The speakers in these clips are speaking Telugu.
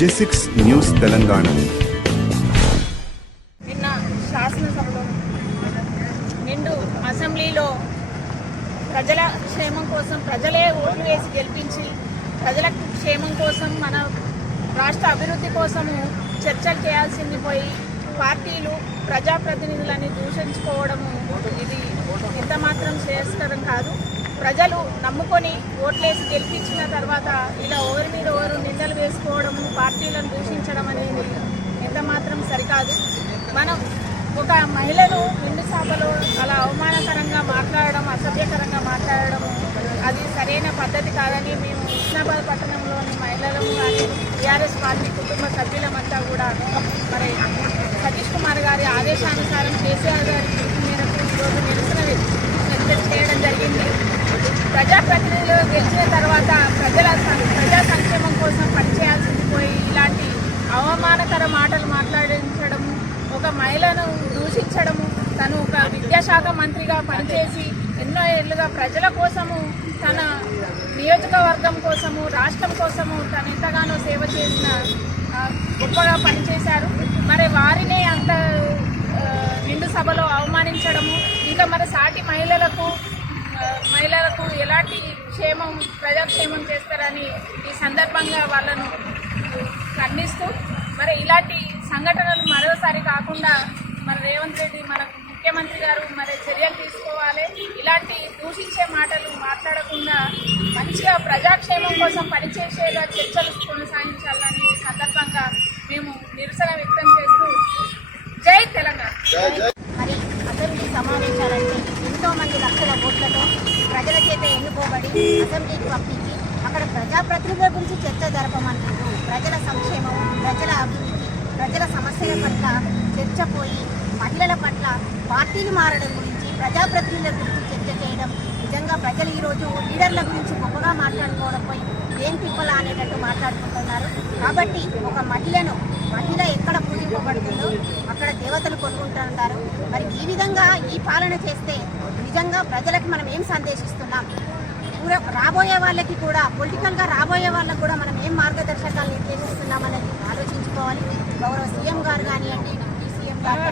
జెసిక్స్ న్యూస్ తెలంగాణ. నిన్న శాసనసభలో నిండు అసెంబ్లీలో ప్రజల క్షేమం కోసం ప్రజలే ఓట్లు వేసి గెలిపించి ప్రజల క్షేమం కోసం మన రాష్ట్ర అభివృద్ధి కోసము చర్చలు చేయాల్సింది పోయి పార్టీలు ప్రజాప్రతినిధులని దూషించుకోవడము ఇది ఎంత మాత్రం శ్రేయస్కరం కాదు. ప్రజలు నమ్ముకొని ఓట్లేసి గెలిపించిన తర్వాత ఇలా ఎవరి మీద ఎవరు నిందలు వేసుకోవడము పార్టీలను దూషించడం అనేది ఎంత మాత్రం సరికాదు. మనం ఒక మహిళను నిండు సభలో అలా అవమానకరంగా మాట్లాడడం అసభ్యకరంగా మాట్లాడడం అది సరైన పద్ధతి కాదని మేము హుస్నాబాద్ పట్టణంలోని మహిళలము కానీ టీఆర్ఎస్ పార్టీ కుటుంబ సభ్యులమంతా కూడా మరి సతీష్ కుమార్ గారి ఆదేశానుసారం కేసీఆర్ గారి పిలుపు మేరకు ఈరోజు నిరసన వ్యక్తం చేయడం జరిగింది. ప్రజాప్రతినిధులు గెలిచిన తర్వాత ప్రజల ప్రజా సంక్షేమం కోసం పనిచేయాల్సింది పోయి ఇలాంటి అవమానకర మాటలు మాట్లాడించడము ఒక మహిళను దూషించడము తను ఒక విద్యాశాఖ మంత్రిగా పనిచేసి ఎన్నో ఏళ్ళుగా ప్రజల కోసము తన నియోజకవర్గం కోసము రాష్ట్రం కోసము తను ఎంతగానో సేవ చేసిన గొప్పగా పనిచేశారు. మరి వారినే అంత అవమానించడము ఇంకా మరి సాటి మహిళలకు మహిళలకు ఎలాంటి క్షేమం ప్రజాక్షేమం చేస్తారని ఈ సందర్భంగా వాళ్ళను ఖండిస్తూ మరి ఇలాంటి సంఘటనలు మరోసారి కాకుండా మరి రేవంత్ రెడ్డి మన ముఖ్యమంత్రి గారు మరి చర్యలు తీసుకోవాలి. ఇలాంటి దూషించే మాటలు మాట్లాడకుండా మంచిగా ప్రజాక్షేమం కోసం పనిచేసేలా చర్చలు కొనసాగించాలని సందర్భంగా మేము నిరసన వ్యక్తం చేస్తూ జై తెలంగాణ. సమావేశాలంటే ఎంతో మంది లక్షల ఓట్లతో ప్రజల చేత ఎన్నుకోబడి అసెంబ్లీకి పంపించి అక్కడ ప్రజాప్రతినిధుల గురించి చర్చ జరపమంటారు ప్రజల సంక్షేమం ప్రజల అభివృద్ధి ప్రజల సమస్యల పట్ల చర్చ పోయి మహిళల పట్ల పార్టీలు మారడం గురించి ప్రజాప్రతినిధుల గురించి చర్చ చేయడం నిజంగా ప్రజలు ఈరోజు లీడర్ల గురించి గొప్పగా మాట్లాడుకోవడం పోయి ఏం తిప్పలా అనేటట్టు మాట్లాడుకుంటున్నారు. కాబట్టి ఒక మహిళను మహిళ ఎక్కడ పూజింపబడుతుందో అక్కడ దేవతలు కొనుక్కుంటుంటారు మరి ఈ విధంగా ఈ పాలన చేస్తే నిజంగా ప్రజలకు మనం ఏం సందేశిస్తున్నాం? రాబోయే వాళ్ళకి కూడా పొలిటికల్గా రాబోయే వాళ్ళకి కూడా మనం ఏం మార్గదర్శకాలు నిర్దేశిస్తున్నామనేది ఆలోచించుకోవాలి. గౌరవ సీఎం గారు కానివ్వండి డిప్యూటీ సీఎం గారు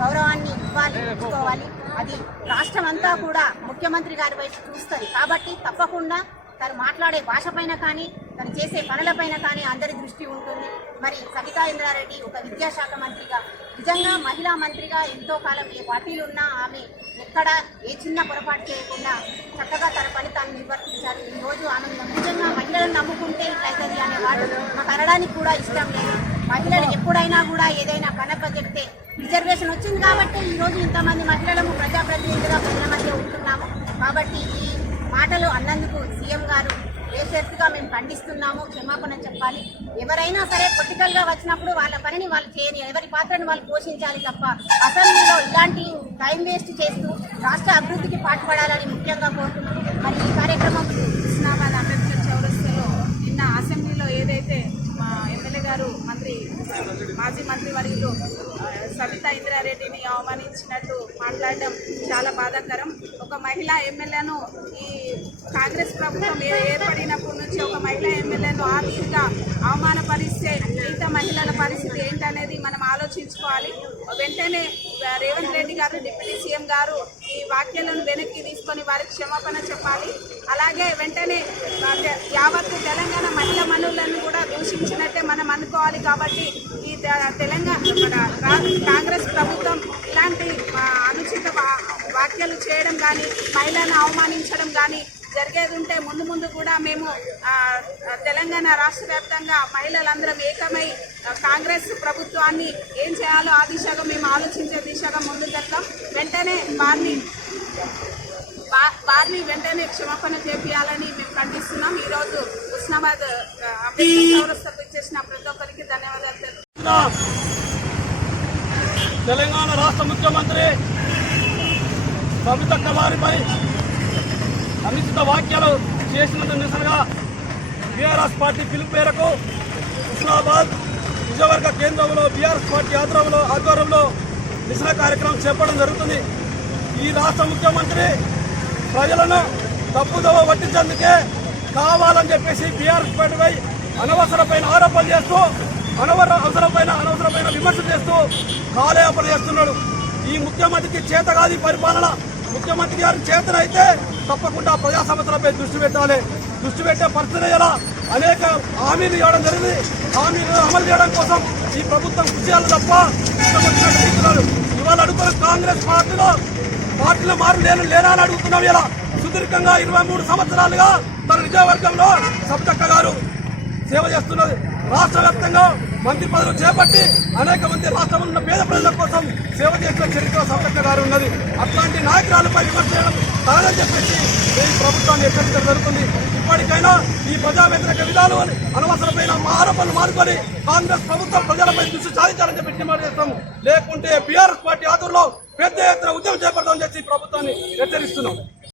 గౌరవాన్ని ఇవ్వాలి ఇచ్చుకోవాలి అది రాష్ట్రం అంతా కూడా ముఖ్యమంత్రి గారి వైపు చూస్తుంది. కాబట్టి తప్పకుండా తను మాట్లాడే భాష పైన కానీ తను చేసే పనులపైన కానీ అందరి దృష్టి ఉంటుంది. మరి సవితా ఇంద్రారెడ్డి ఒక విద్యాశాఖ మంత్రిగా నిజంగా మహిళా మంత్రిగా ఎంతో కాలం ఏ పార్టీలు ఉన్నా ఆమె ఎక్కడ ఏ చిన్న పొరపాటు చేయకుండా చక్కగా తన పని తాను నిర్వర్తించారు ఈరోజు ఆమె నిజంగా మహిళలను నమ్ముకుంటే ఇట్లయితుంది అనే వాడు మాకు అనడానికి కూడా ఇష్టం లేదు. మహిళలు ఎప్పుడైనా కూడా ఏదైనా కనప చెప్తే రిజర్వేషన్ వచ్చింది కాబట్టి ఈరోజు ఇంతమంది మహిళలము ప్రజాప్రతినిధులుగా ప్రజల మధ్య ఉంటున్నాము. కాబట్టి ఈ మాటలు అన్నందుకు సీఎం గారు బేషరతుగా మేము ఖండిస్తున్నాము క్షమాపణ చెప్పాలి. ఎవరైనా సరే పొలిటికల్గా వచ్చినప్పుడు వాళ్ళ పనిని వాళ్ళు చేయని ఎవరి పాత్రని వాళ్ళు పోషించాలి తప్ప అసెంబ్లీలో ఇలాంటి టైం వేస్ట్ చేస్తూ రాష్ట్ర అభివృద్ధికి పాటుపడాలని ముఖ్యంగా కోరుతున్నాం మరి ఈ కార్యక్రమం కృష్ణాబాద్ అంబేద్కర్ చౌరస్తలో నిన్న అసెంబ్లీలో ఏదైతే మా ఎమ్మెల్యే గారు మంత్రి మాజీ మంత్రి వర్యులు సబితా ఇంద్రారెడ్డిని అవమానించినట్టు మాట్లాడడం చాలా బాధాకరం. ఒక మహిళా ఎమ్మెల్యేను ఈ కాంగ్రెస్ ప్రభుత్వం ఏర్పడినప్పటి నుంచి ఒక మహిళా ఎమ్మెల్యేను ఆ తీరుగా అవమానపరిస్తే మిగతా మహిళల పరిస్థితి ఏంటనేది మనం ఆలోచించుకోవాలి. వెంటనే రేవంత్ రెడ్డి గారు డిప్యూటీ సీఎం గారు ఈ వ్యాఖ్యలను వెనక్కి తీసుకొని వారికి క్షమాపణ చెప్పాలి. అలాగే వెంటనే ఆ, యావత్తు తెలంగాణ మహిళా మనులను కూడా దూషించినట్టే మనం అనుకోవాలి కాబట్టి ఈ తెలంగాణ మన రా- కాంగ్రెస్ ప్రభుత్వం ఇలాంటి ఆ, అనుచిత వా- వ్యాఖ్యలు చేయడం కానీ మహిళను అవమానించడం కానీ జరిగేది ఉంటే ముందు ముందు కూడా మేము తెలంగాణ రాష్ట్ర వ్యాప్తంగా మహిళలందరం ఏకమై కాంగ్రెస్ ప్రభుత్వాన్ని ఏం చేయాలో ఆ దిశగా మేము ఆలోచించే దిశగా ముందుకెళ్తాం. వెంటనే వారిని వారిని వెంటనే క్షమాపణ చేపియాలని మేము ఖండిస్తున్నాం. ఈరోజు హుస్నాబాద్ ఆ, అంబేద్కర్ ఇచ్చేసిన ప్రతి ఒక్కరికి ధన్యవాదాలు తెలుసు తెలంగాణ రాష్ట్ర ముఖ్యమంత్రి కవితక్క వారిపై అనుచిత వ్యాఖ్యలు చేసినందుకు నిరసనగా బీఆర్ఎస్ పార్టీ పిలుపు మేరకు హుస్నాబాద్ నిజవర్గ కేంద్రంలో బీఆర్ఎస్ పార్టీ ఆధ్వర్యంలో ఆధ్వర్యంలో నిరసన కార్యక్రమం చేపట్టడం జరుగుతుంది. ఈ రాష్ట్ర ముఖ్యమంత్రి ప్రజలను తప్పుదోవ పట్టించేందుకే కావాలని చెప్పేసి బీఆర్ఎస్ పార్టీపై అనవసరమైన ఆరోపణలు చేస్తూ అనవర అవసరమైన అనవసరమైన విమర్శలు చేస్తూ కాలయాపన చేస్తున్నాడు. ఈ ముఖ్యమంత్రికి చేతగాది పరిపాలన ముఖ్యమంత్రి గారి చేతనైతే తప్పకుండా ప్రజా సమస్యలపై దృష్టి పెట్టాలి. దృష్టి పెట్టే పరిస్థితి ఎలా? అనేక హామీలు ఇవ్వడం జరిగింది. హామీలు అమలు చేయడం కోసం ఈ ప్రభుత్వం కృషి చేయాలి తప్ప ముఖ్యమంత్రి చేస్తున్నారు. ఇవాళ అడుగుతున్న కాంగ్రెస్ పార్టీలో పార్టీలో మారు లేని లేనా అని అడుగుతున్నాం ఇలా. సుదీర్ఘంగా ఇరవై మూడు సంవత్సరాలుగా తన నిజవర్గంలో సబ్జక్క గారు సేవ చేస్తున్నది. రాష్ట్ర వ్యాప్తంగా మంత్రి పదవులు చేపట్టి అనేక మంది రాష్ట్రంలో ఉన్న పేద ప్రజల కోసం సేవ చేసిన చరిత్ర సబ్జక్క గారు ఉన్నది. అట్లాంటి నాయకురాలపై విమర్శ చేయడం తగదని చెప్పేసి ఈ ప్రభుత్వాన్ని హెచ్చరించడం జరుగుతుంది. ఇప్పటికైనా ఈ ప్రజా వ్యతిరేక విధానం అనవసరమైన ఆరోపణలు మానుకొని కాంగ్రెస్ ప్రభుత్వం ప్రజలపై దృష్టి సాధించాలని చెప్పి డిమాండ్ చేస్తాం లేకుంటే బీఆర్ఎస్ పార్టీ ఆధ్వర్యంలో పెద్ద ఎత్తున ఉద్యమం చేపడతామని చెప్పి ప్రభుత్వాన్ని హెచ్చరిస్తున్నాం